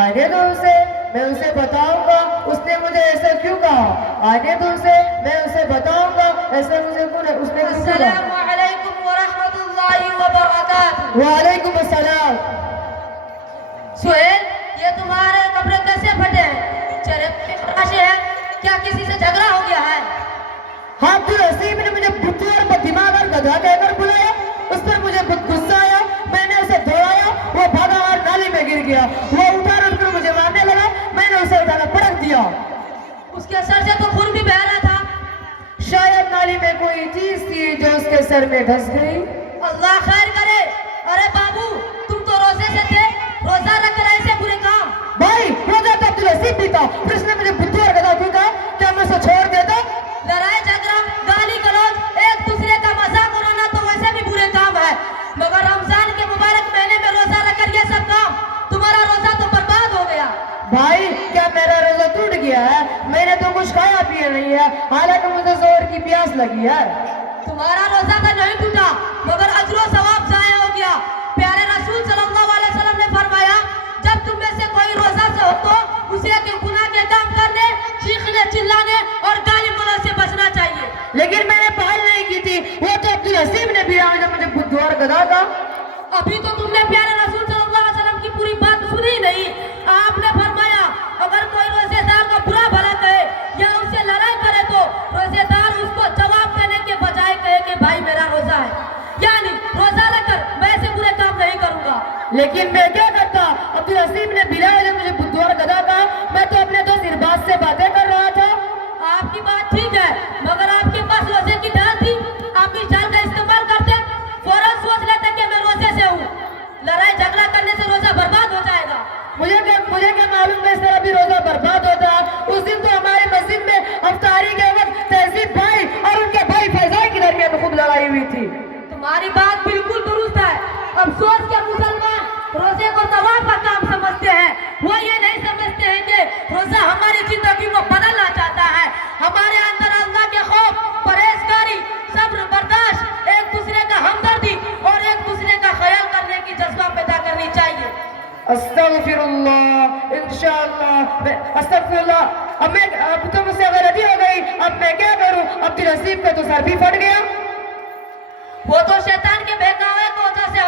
آنے دو اسے، میں اسے بتاؤں گا اس نے مجھے ایسا کیوں کہا۔ آنے دو اسے، میں اسے بتاؤں گا ایسے مجھے اس نے کیوں کہا۔ السلام علیکم ورحمۃ اللہ وبرکاتہ۔ وعلیکم السلام۔ سہیل، یہ تمہارے کپڑے کیسے پھٹے ہیں؟ چہرے پہ خراش ہے، کیا کسی سے جھگڑا ہو گیا ہے؟ ہاں، عبدالحسیب نے مجھے بدھو اور دماغ اور گدھا کہہ کر بلایا، اس پر مجھے بہت غصہ آیا، میں نے اسے دوڑایا، وہ بھاگا اور نالی میں گر گیا، وہ اٹھا کر مجھے مارنے لگا، میں نے اسے اٹھا کر پٹک دیا۔ اس کے سر سے تو خون بھی بہہ رہا تھا۔ شاید نالی میں کوئی چیز تھی جو اس کے سر میں دھس گئی۔ اللہ خیر کرے۔ ارے بابو، تم تو روزے سے تھے، روزہ رکھ کر ایسے برے کام؟ بھائی، روزہ تو عبدالحسیب بھی تھا، پھر اس نے مجھے بدھو اور گدھا کیوں کہا؟ کیا میں اسے چھوڑ دیتا؟ لڑائی جھگڑا، گالی گلوچ، ایک دوسرے کا مذاق اڑانا تو ویسے بھی برے کام ہے، مگر رمضان کے مبارک مہینے میں روزہ رکھ کر یہ سب کام، تمہارا روزہ تو برباد ہو گیا۔ بھائی، کیا میرا روزہ ٹوٹ گیا ہے؟ میں نے تو کچھ کھایا پیا نہیں ہے، حالانکہ مجھے زور کی پیاس لگی ہے۔ تمہارا روزہ تو نہیں ٹوٹا، مگر اجر و ثواب ضائع ہو گیا۔ پیارے رسول صلی اللہ علیہ وسلم نے فرمایا، جب تم میں سے کوئی روزہ سے ہو تو اسے کہ گناہ کے کام کرنے، چیخنے چلانے اور گالی گلوچ سے بچنا چاہیے۔ لیکن میں نے پہل نہیں کی تھی، وہ تو عبدالحسیب نے بھی آج مجھے بدھو اور گدھا تھا۔ ابھی تو تم نے پیارے رسول صلی اللہ علیہ وسلم کی پوری بات سنی نہیں۔ آپ نے فرمایا، اگر کوئی روزے دار کا برا بھلا کہے یا اس سے لڑائی کرے تو روزے دار اس کو جواب دینے کے بجائے کہے کہ بھائی میرا روزہ ہے، یعنی روزہ رکھ کر میں ایسے برے کام نہیں کروں گا۔ لیکن میں کیا کرتا؟ عبدالحسیب نے بلا وجہ مجھے بدھو اور گدھا کہا، میں تو اپنے دوست ارباز سے باتیں کر رہا تھا۔ آپ کی بات ٹھیک ہے، مگر آپ کے پاس روزے کی ڈال تھی، آپ اس ڈال کا استعمال کرتے فوراً سوچ لیتے کہ میں روزے سے ہوں۔ لڑائی جھگڑا کرنے سے روزہ برباد ہو جائے گا۔ مجھے کیا معلوم ہے اس طرح بھی روزہ برباد ہوتا ہے۔ اس دن تو ہماری مسجد میں افطاری کے وقت تہذیب بھائی اور ان کے بھائی فیضائی کے درمیان خوب لڑائی ہوئی تھی۔ تمہاری بات بالکل درست ہے۔ افسوس کے مسلمان روزے کو ثواب کا کام سمجھتے ہیں، وہ یہ نہیں سمجھتے ہیں کہ روزہ ہماری زندگی کو بدلنا چاہتا ہے، ہمارے اندر اللہ کے خوف، پرہیزگاری، صبر، برداشت، ایک دوسرے کا ہمدردی اور ایک دوسرے کا خیال کرنے کی جذبہ پیدا کرنی چاہیے۔ استغفر اللہ، انشاءاللہ استغفر اللہ۔ اب تو مجھ سے غلطی ہو گئی، اب میں کیا کروں؟ عبدالحسیب کا تو سر بھی پھٹ گیا۔ وہ تو شیطان کے بہکاوے کی وجہ سے